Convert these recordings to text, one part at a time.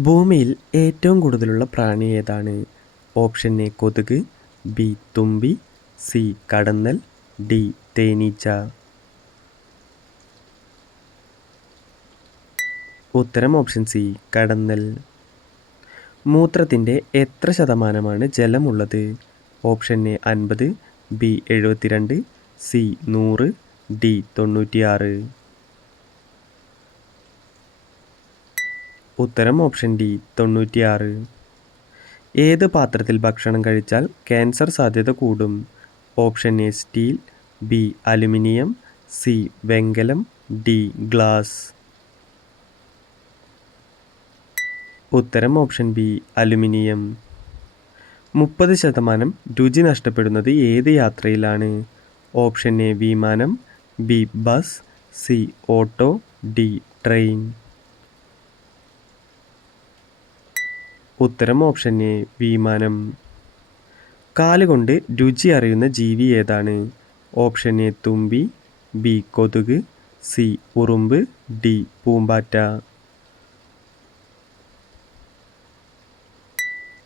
ഭൂമിയിൽ ഏറ്റവും കൂടുതലുള്ള പ്രാണി ഏതാണ്? ഓപ്ഷൻ എ കൊതുക് ബി തുമ്പി സി കടന്നൽ ഡി തേനീച്ച. ഉത്തരം ഓപ്ഷൻ സി കടന്നൽ. മൂത്രത്തിന്റെ എത്ര ശതമാനമാണ് ജലമുള്ളത്? ഓപ്ഷൻ എ അൻപത് ബി എഴുപത്തിരണ്ട് സി നൂറ് ഡി തൊണ്ണൂറ്റിയാറ്. ഉത്തരം ഓപ്ഷൻ ഡി തൊണ്ണൂറ്റിയാറ്. ഏത് പാത്രത്തിൽ ഭക്ഷണം കഴിച്ചാൽ ക്യാൻസർ സാധ്യത കൂടും? Option A steel B aluminium C വെങ്കലം ഡി ഗ്ലാസ്. ഉത്തരം ഓപ്ഷൻ ബി അലുമിനിയം. മുപ്പത് ശതമാനം രുചി നഷ്ടപ്പെടുന്നത് ഏത് യാത്രയിലാണ്? ഓപ്ഷൻ എ വിമാനം B bus C auto D train. ഉത്തരം ഓപ്ഷൻ എ വിമാനം. കാലുകൊണ്ട് രുചി അറിയുന്ന ജീവി ഏതാണ്? ഓപ്ഷൻ എ തുമ്പി ബി കൊതുക് സി ഉറുമ്പ് ഡി പൂമ്പാറ്റ.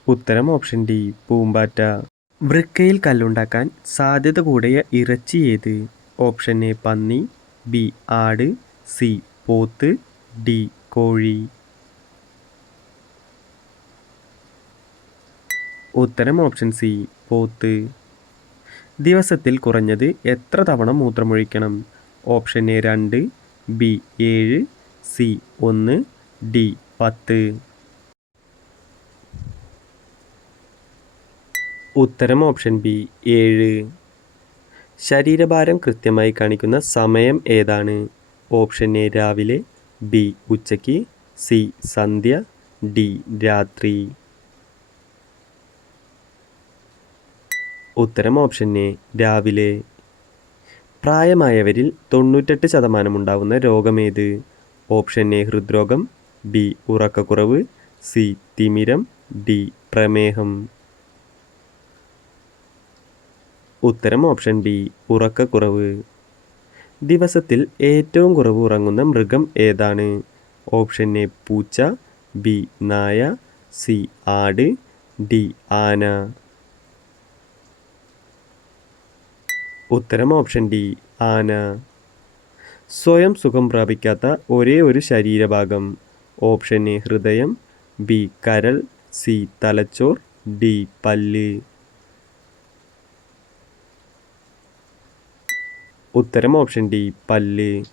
ഉത്തരം ഓപ്ഷൻ ഡി പൂമ്പാറ്റ. വൃക്കയിൽ കല്ലുണ്ടാക്കാൻ സാധ്യത കൂടിയ ഇറച്ചി ഏത്? ഓപ്ഷൻ എ പന്നി ബി ആട് സി പോത്ത് ഡി കോഴി. ഉത്തരം ഓപ്ഷൻ സി പോത്ത്. ദിവസത്തിൽ കുറഞ്ഞത് എത്ര തവണ മൂത്രമൊഴിക്കണം? ഓപ്ഷൻ എ രണ്ട് ബി ഏഴ് സി ഒന്ന് ഡി പത്ത്. ഉത്തരം ഓപ്ഷൻ ബി ഏഴ്. ശരീരഭാരം കൃത്യമായി കാണിക്കുന്ന സമയം ഏതാണ്? ഓപ്ഷൻ എ രാവിലെ ബി ഉച്ചയ്ക്ക് സി സന്ധ്യ ഡി രാത്രി. ഉത്തരം ഓപ്ഷൻ എ രാവിലെ. പ്രായമായവരിൽ തൊണ്ണൂറ്റെട്ട് ശതമാനം ഉണ്ടാവുന്ന രോഗമേത്? ഓപ്ഷൻ എ ഹൃദ്രോഗം ബി ഉറക്കക്കുറവ് സി തിമിരം ഡി പ്രമേഹം. ഉത്തരം ഓപ്ഷൻ ഡി ഉറക്കക്കുറവ്. ദിവസത്തിൽ ഏറ്റവും കുറവ് ഉറങ്ങുന്ന മൃഗം ഏതാണ്? ഓപ്ഷൻ എ പൂച്ച ബി നായ സി ആട് ഡി ആന. ഉത്തരം ഓപ്ഷൻ ഡി ആന സ്വയം സുഖം പ്രാപിക്കാത്ത ഒരേ ഒരു ശരീരഭാഗം. ഓപ്ഷൻ എ ഹൃദയം. ബി കരൾ. സി തലച്ചോർ. ഡി പല്ല്. ഉത്തരം ഓപ്ഷൻ ഡി പല്ല്.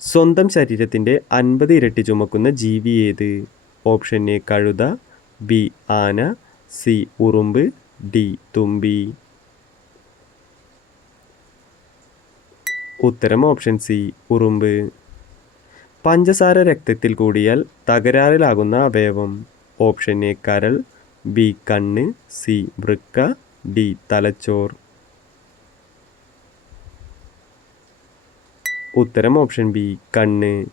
സ്വന്തം ശരീരത്തിന്റെ അൻപത് ഇരട്ടി ചുമക്കുന്ന ജീവി ഏത്? ഓപ്ഷൻ എ കഴുത. ബി ആന. സി ഉറുമ്പ്. ഡി തുമ്പി. ഉത്തരം ഓപ്ഷൻ സി ഉറുമ്പ്. പഞ്ചസാര രക്തത്തിൽ കൂടിയാൽ തകരാറിലാകുന്ന അവയവം. ഓപ്ഷൻ എ കരൾ. ബി കണ്ണ്. സി വൃക്ക. ഡി തലച്ചോർ. ഉത്തരം ഓപ്ഷൻ ബി കണ്ണ്.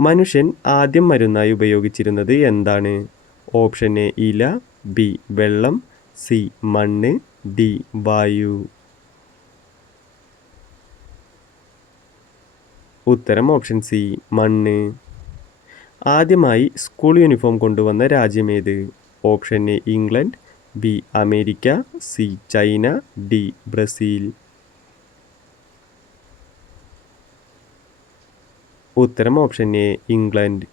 മനുഷ്യൻ ആദ്യം മരുന്നായി ഉപയോഗിച്ചിരുന്നത് എന്താണ്? ഓപ്ഷൻ എ ഇല. ബി വെള്ളം. സി മണ്ണ്. ഡി വായു. ഉത്തരം ഓപ്ഷൻ സി മണ്ണ്. ആദ്യമായി സ്കൂൾ യൂണിഫോം കൊണ്ടുവന്ന രാജ്യം രാജ്യമേത് option A England. B America. C China. D Brazil. ഉത്തരം ഓപ്ഷൻ എ ഇംഗ്ലണ്ട്.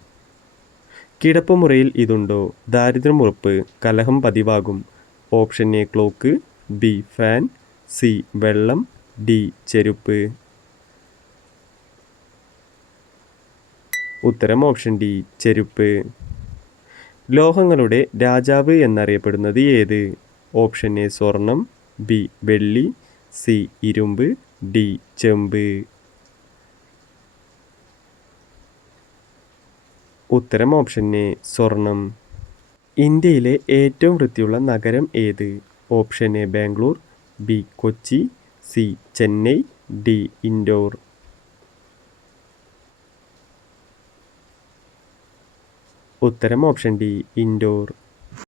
കിടപ്പുമുറിയിൽ ഇതുണ്ടോ? ദാരിദ്ര്യമുറപ്പ് കലഹം പതിവാകും. Option A clock B fan C വെള്ളം. ഡി ചെരുപ്പ്. ഉത്തരം ഓപ്ഷൻ ഡി ചെരുപ്പ്. ലോഹങ്ങളുടെ രാജാവ് എന്നറിയപ്പെടുന്നത് ഏത്? ഓപ്ഷൻ എ സ്വർണം ബി വെള്ളി സി ഇരുമ്പ് ഡി ചെമ്പ്. ഉത്തരം ഓപ്ഷൻ എ സ്വർണം. ഇന്ത്യയിലെ ഏറ്റവും വൃത്തിയുള്ള നഗരം ഏത്? Option A Bangalore B Kochi C Chennai D Indore. ഉത്തരം ഓപ്ഷൻ ഡി ഇൻഡോർ